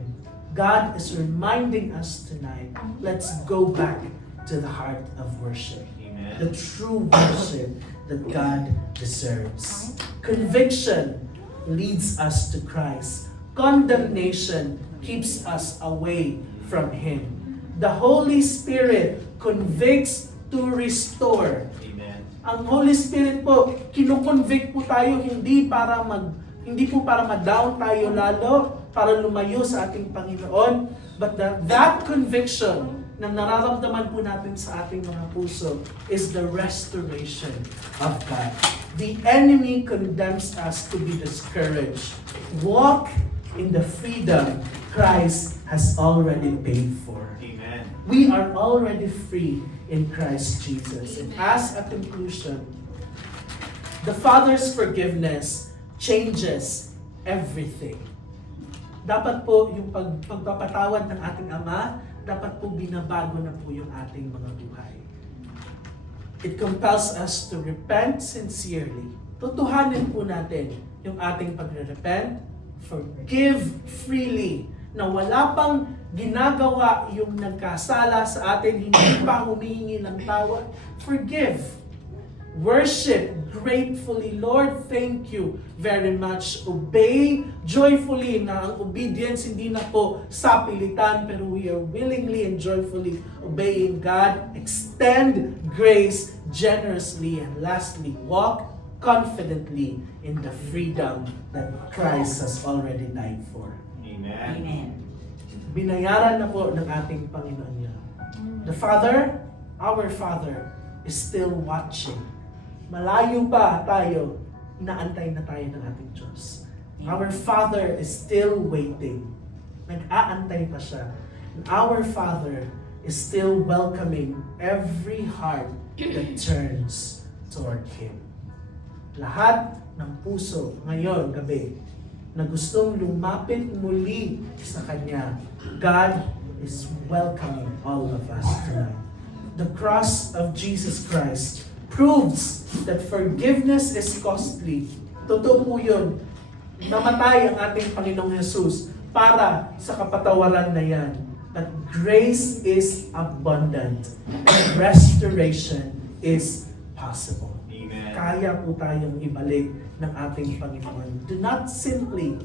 God is reminding us tonight, let's go back to the heart of worship. Amen. The true worship that God deserves. Conviction leads us to Christ. Condemnation keeps us away from Him. The Holy Spirit convicts to restore. Amen. Ang Holy Spirit po, kino-convict po tayo hindi po para ma-down tayo lalo, para lumayo sa ating Panginoon, but that conviction na nararamdaman po natin sa ating mga puso is the restoration of God. The enemy condemns us to be discouraged. Walk in the freedom Christ has already paid for. Amen. We are already free in Christ Jesus. And as a conclusion, the Father's forgiveness changes everything. Dapat po yung pagpapatawad ng ating Ama, dapat po binabago na po yung ating mga buhay. It compels us to repent sincerely. Tutuhanin po natin yung ating pagre-repent, forgive freely, na wala pang ginagawa yung nagkasala sa atin, hindi pa humihingi ng tawad. Forgive. Worship gratefully. Lord, thank you very much. Obey joyfully, na ang obedience hindi na po sa pilitan, pero we are willingly and joyfully obeying God. Extend grace generously. And lastly, walk confidently in the freedom that Christ has already died for. Amen. Amen. Binayaran na po ng ating Panginoon yan. The Father, our Father, is still watching. Malayo pa tayo, inaantay na tayo ng ating Diyos. Our Father is still waiting. Nag-aantay pa siya. And our Father is still welcoming every heart that turns toward Him. Lahat ng puso ngayon, gabi, na gustong lumapit muli sa Kanya, God is welcoming all of us tonight. The cross of Jesus Christ proves that forgiveness is costly. Totoo po yun. Namatay ang ating Panginoong Jesus para sa kapatawaran na yan. But grace is abundant. And restoration is possible. Amen. Kaya po tayong ibalik ng ating Panginoon. Do not simply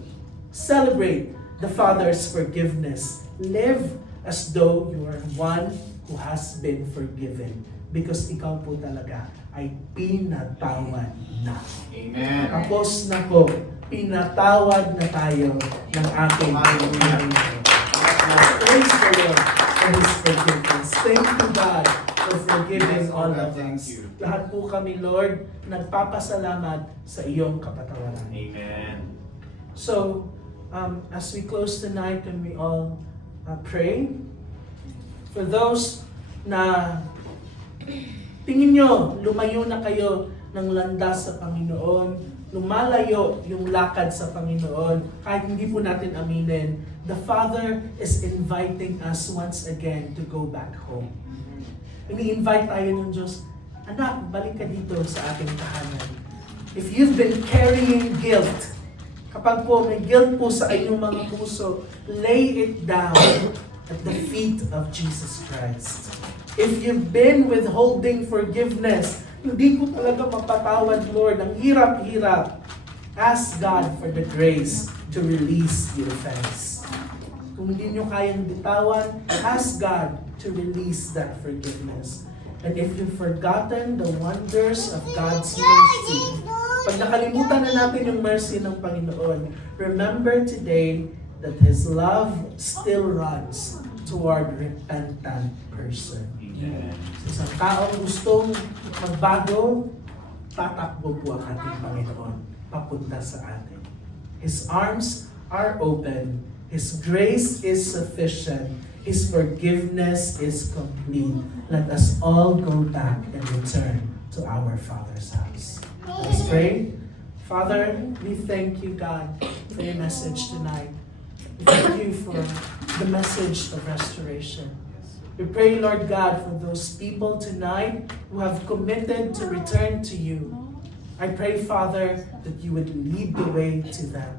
celebrate the Father's forgiveness. Live as though you are one who has been forgiven. Because ikaw po talaga ay pinatawad na. Amen. Tapos na po, pinatawad na tayo ng ating Panginoon. Praise the Lord for His forgiveness. Thank you, God, for forgiving all of Thank us. you. Lahat po kami, Lord, nagpapasalamat sa iyong kapatawaran. Amen. So, as we close tonight, can we all pray? For those na tingin nyo, lumayo na kayo ng landas sa Panginoon, lumalayo yung lakad sa Panginoon, kahit hindi po natin aminin, the Father is inviting us once again to go back home. Ini-invite tayo ng Diyos, anak, balik ka dito sa ating tahanan. If you've been carrying guilt, kapag po may guilt po sa inyong mga puso, lay it down at the feet of Jesus Christ. If you've been withholding forgiveness, hindi ko talaga mapatawad, Lord. Ang hirap-hirap. Ask God for the grace to release the offense. Kung hindi nyo kayang bitawan, ask God to release that forgiveness. And if you've forgotten the wonders of God's mercy, pag nakalimutan na natin yung mercy ng Panginoon, remember today that His love still runs toward repentant person. Amen. Isang taong gustong magbago, tatakbo po ang ating Panginoon papunta sa atin. His arms are open. His grace is sufficient. His forgiveness is complete. Let us all go back and return to our Father's house. Let's pray. Father, we thank you, God, for your message tonight. We thank you for the message of restoration. We pray, Lord God, for those people tonight who have committed to return to you. I pray, Father, that you would lead the way to them.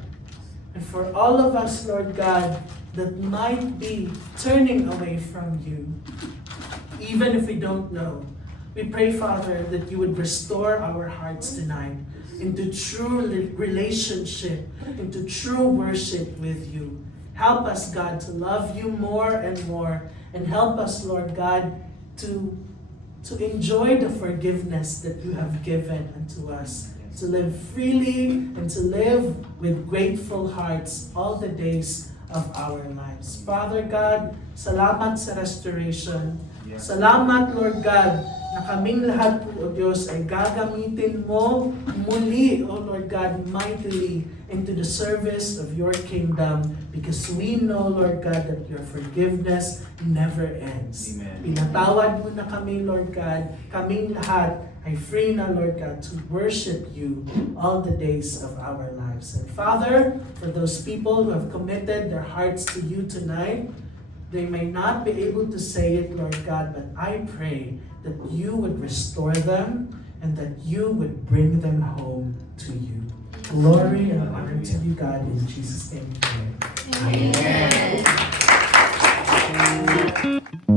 And for all of us, Lord God, that might be turning away from you, even if we don't know, we pray, Father, that you would restore our hearts tonight into true relationship, into true worship with you. Help us, God, to love you more and more, and help us, Lord God, to enjoy the forgiveness that you have given unto us, to live freely and to live with grateful hearts all the days of our lives. Father God, salamat sa restoration. Salamat, Lord God, na kaming lahat po, O Diyos, ay gagamitin mo muli, O Lord God, mightily into the service of your kingdom, because we know, Lord God, that your forgiveness never ends. Amen. Pinatawad mo na kami, Lord God. Kaming lahat ay free na, Lord God, to worship you all the days of our lives. And Father, for those people who have committed their hearts to you tonight, they may not be able to say it, Lord God, but I pray that you would restore them and that you would bring them home to you. Glory and honor to you, God, in Jesus' name we pray. Amen.